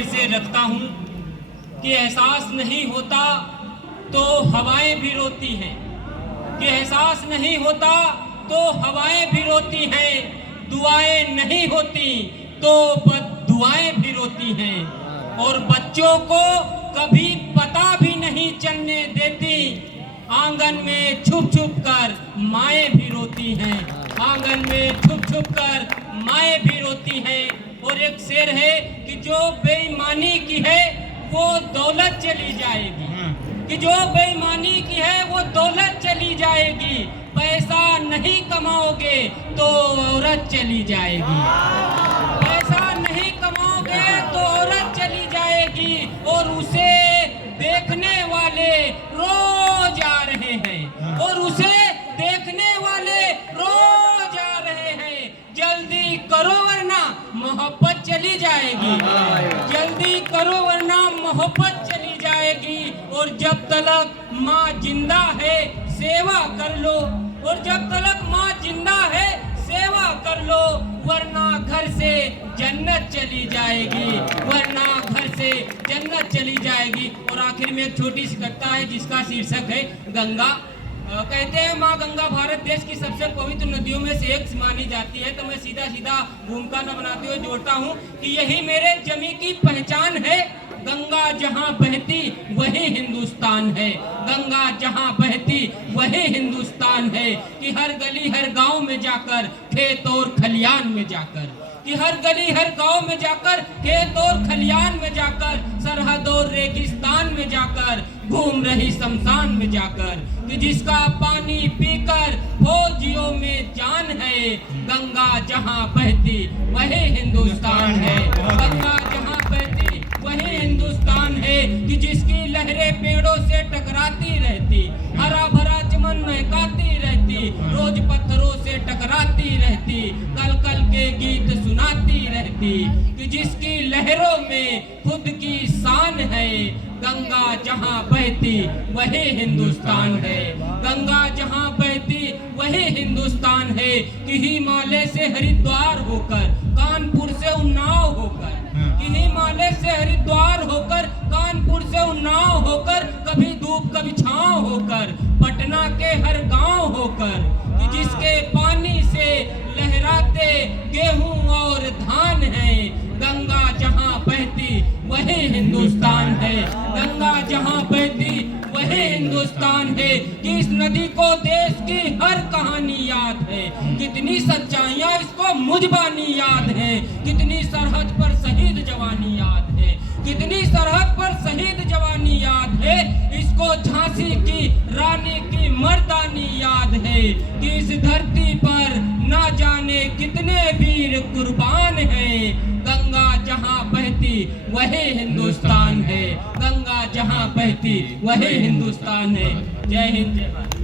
शेर से रखता हूँ कि एहसास नहीं होता तो हवाएं भी रोती हैं, कि एहसास नहीं होता तो हवाएं भी रोती हैं, दुआएं नहीं होती तो बद्दुआएं भी रोती हैं, और बच्चों को कभी पता भी नहीं चलने देती, आंगन में छुप छुप कर माएँ भी रोती हैं, आंगन में छुप छुप कर माएँ भी रोती हैं। और एक शेर है कि जो बेईमानी की है वो दौलत चली जाएगी, कि जो बेईमानी की है वो दौलत चली जाएगी, पैसा नहीं कमाओगे तो औरत चली जाएगी, पैसा नहीं कमाओगे तो औरत चली जाएगी, और उसे देखने वाले रोज आ रहे हैं, और उसे देखने वाले रोज आ रहे हैं। जल्दी करो वरना मोहब्बत चली जाएगी, जल्दी करो वरना मोहब्बत चली जाएगी। और जब तलक माँ जिंदा है सेवा कर लो, और जब तलक माँ जिंदा है सेवा कर लो, वरना घर से जन्नत चली जाएगी, वरना घर से जन्नत चली जाएगी। और आखिर में एक छोटी सी कविता है जिसका शीर्षक है गंगा। कहते हैं माँ गंगा भारत देश की सबसे पवित्र नदियों में से एक मानी जाती है। तो मैं सीधा सीधा भूमिका न बनाते हुए जोड़ता हूँ कि यही मेरे जमी की पहचान है, गंगा जहाँ बहती वही हिंदुस्तान है, गंगा जहाँ बहती वही हिंदुस्तान है। कि हर गली हर गांव में जाकर, खेत और खलियान में जाकर, कि हर गली हर गांव में जाकर, खेत और खलियान में जाकर, सरहद और रेगिस्तान में जाकर, घूम रही शमशान में जाकर, कि जिसका पानी पीकर फौजियों में जान है, गंगा जहाँ बहती वही हिंदुस्तान है, गंगा जहाँ बहती वही हिंदुस्तान है। कि जिसकी लहरें पेड़ों से टकराती रहती, हरा भरा चमन महकाती रहती, रोज पत्थरों से टकराती रहती, कल कल के गीत सुनाती रहती, कि जिसकी लहरों में खुद की शान है, गंगा जहाँ बहती वही हिंदुस्तान है, गंगा जहाँ बहती वही हिंदुस्तान है। कि हिमालय से हरिद्वार होकर, कानपुर से उन्नाव होकर, कि हिमालय से हरिद्वार होकर, कानपुर से उन्नाव होकर, कभी धूप कभी छांव होकर, पटना के हर गांव होकर, कि जिसके पानी से लहराते गेहूं और धान है, गंगा जहाँ बहती वही हिंदुस्तान है, गंगा जहाँ बहती वही हिंदुस्तान है। कि इस नदी को देश की हर कहानी याद है, कितनी सच्चाइयाँ इसको मुझबानी याद है, कितनी सरहद पर शहीद जवानी याद है, कितनी सरहद पर शहीद जवानी याद है, इसको झांसी की रानी की मर्दानी याद है। कि इस धरती पर ना जाने कितने वीर कुर्बान हैं, गंगा जहाँ बहती वही हिंदुस्तान है, गंगा जहाँ बहती वही हिंदुस्तान है। जय हिंद जय भारत।